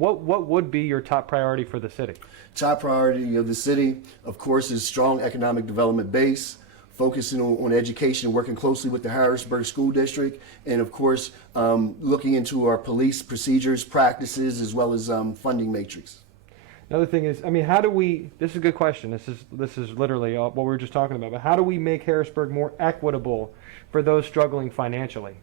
what would be your top priority for the city? Top priority of the city, of course, is strong economic development base, focusing on education, working closely with the Harrisburg School District, and of course, looking into our police procedures, practices, as well as funding matrix. Another thing is, I mean, how do we, this is a good question, this is literally what we were just talking about, but how do we make Harrisburg more equitable for those struggling financially?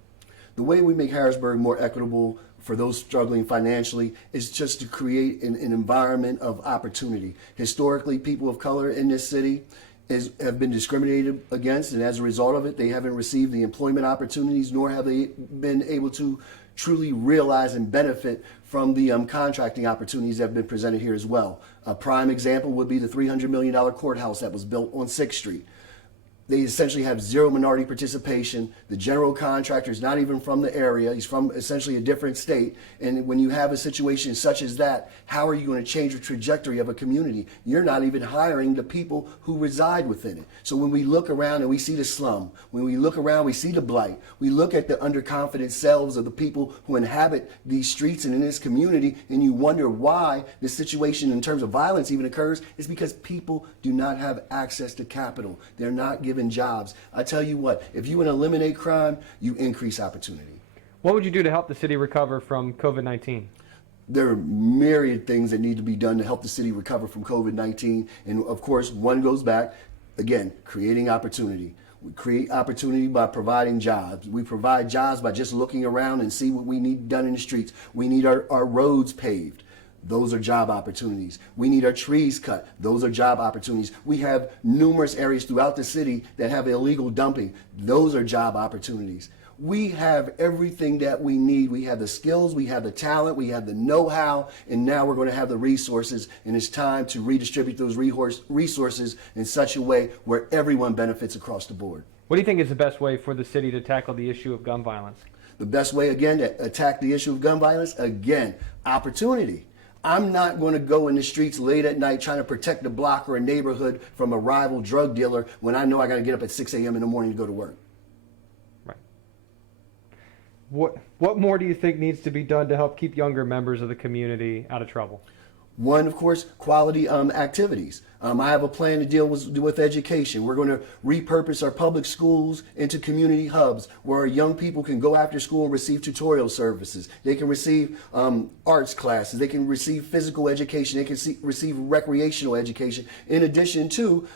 The way we make Harrisburg more equitable for those struggling financially is just to create an environment of opportunity. Historically, people of color in this city have been discriminated against, and as a result of it, they haven't received the employment opportunities, nor have they been able to truly realize and benefit from the contracting opportunities that have been presented here as well. A prime example would be the $300 million courthouse that was built on 6th Street. They essentially have zero minority participation. The general contractor is not even from the area. He's from essentially a different state. And when you have a situation such as that, how are you going to change the trajectory of a community? You're not even hiring the people who reside within it. So when we look around and we see the slum, when we look around, we see the blight, we look at the underconfident selves of the people who inhabit these streets and in this community, and you wonder why the situation in terms of violence even occurs, is because people do not have access to capital. They're not given jobs. I tell you what, if you want to eliminate crime, you increase opportunity. What would you do to help the city recover from COVID-19? There are myriad things that need to be done to help the city recover from COVID-19. And of course, one goes back, again, creating opportunity. We create opportunity by providing jobs. We provide jobs by just looking around and see what we need done in the streets. We need our roads paved. Those are job opportunities. We need our trees cut. Those are job opportunities. We have numerous areas throughout the city that have illegal dumping. Those are job opportunities. We have everything that we need. We have the skills, we have the talent, we have the know-how, and now we're going to have the resources, and it's time to redistribute those resources in such a way where everyone benefits across the board. What do you think is the best way for the city to tackle the issue of gun violence? The best way, again, to attack the issue of gun violence, again, opportunity. I'm not going to go in the streets late at night trying to protect a block or a neighborhood from a rival drug dealer when I know I got to get up at 6 a.m. in the morning to go to work. Right. What more do you think needs to be done to help keep younger members of the community out of trouble? One, of course, quality activities. I have a plan to deal with education. We're going to repurpose our public schools into community hubs where our young people can go after school and receive tutorial services. They can receive arts classes. They can receive physical education. They can receive recreational education, in addition to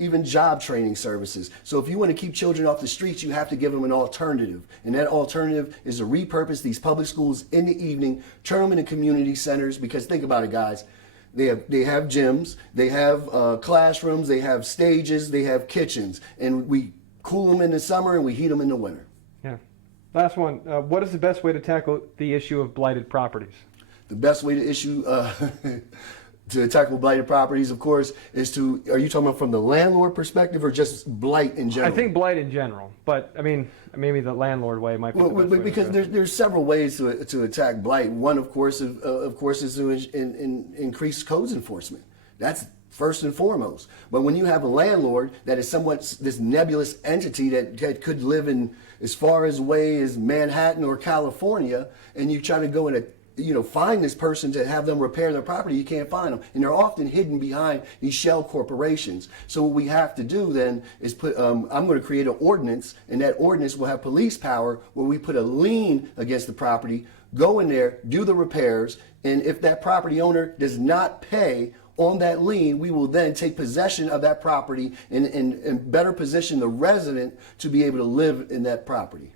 even job training services. So if you want to keep children off the streets, you have to give them an alternative. And that alternative is to repurpose these public schools in the evening, turn them into community centers, because think about it, guys. They have gyms, they have classrooms, they have stages, they have kitchens, and we cool them in the summer and we heat them in the winter. Yeah. Last one. What is the best way to tackle the issue of blighted properties? The best way to tackle blighted properties, of course, is to, are you talking about from the landlord perspective or just blight in general? I think blight in general, but I mean, maybe the landlord way might be the best way. Because there's several ways to attack blight. One, of course, is to increase codes enforcement. That's first and foremost. But when you have a landlord that is somewhat this nebulous entity that could live in as far away as Manhattan or California, and you try to go in a find this person to have them repair their property, you can't find them. And they're often hidden behind these shell corporations. So what we have to do then is I'm going to create an ordinance, and that ordinance will have police power where we put a lien against the property, go in there, do the repairs, and if that property owner does not pay on that lien, we will then take possession of that property and better position the resident to be able to live in that property.